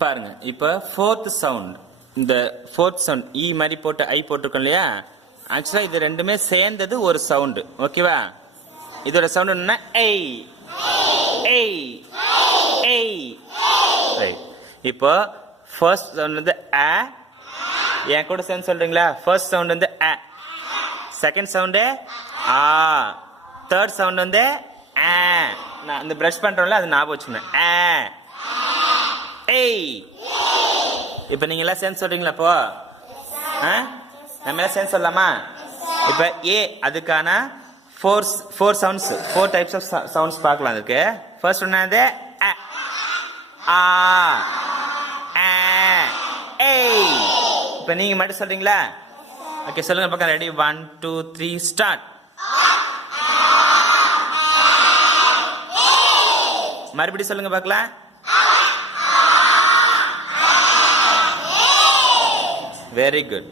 பாருங்க இப்போ fourth sound, இந்த ஃபோர்த் சவுண்ட் இ மாதிரி போட்டு ஐ போட்டிருக்கோம் இல்லையா, ஆக்சுவலா இது ரெண்டுமே சேர்ந்தது ஒரு சவுண்டு. ஓகேவா? இதோட சவுண்ட் என்னன்னா ஏய் ஏய் ஏய். ரைட். இப்போ ஃபர்ஸ்ட் சவுண்ட் வந்து அ, என் கூட சேர்ந்து சொல்றீங்களா? ஃபர்ஸ்ட் சவுண்ட் வந்து அ, செகண்ட் சவுண்டு ஆ, தேர்ட் சவுண்ட் வந்து ஆ. நான் இந்த பிரஷ் பண்றோம்ல அது ஞாபகம் வச்சுக்கணும். ஆ ஏய். இப்போ நீங்க எல்லாம் சேர்ந்து சொல்றீங்களா? இப்போ நம்ம எல்லாம் சேர்ந்து சொல்லலாமா? இப்போ ஏ அதுக்கான four sounds, 4 types of sounds பார்க்கலாம். அதுக்கு ஃபர்ஸ்ட் ஒன்று வந்து அ, ஆ, ஆ, ஏய். இப்போ நீங்க மட்டும் சொல்றீங்களா? ஓகே, சொல்லுங்க பார்க்கலாம். ரெடி? 1 2 3 ஸ்டார்ட். மறுபடியும் சொல்லுங்க பார்க்கலாம். Very good.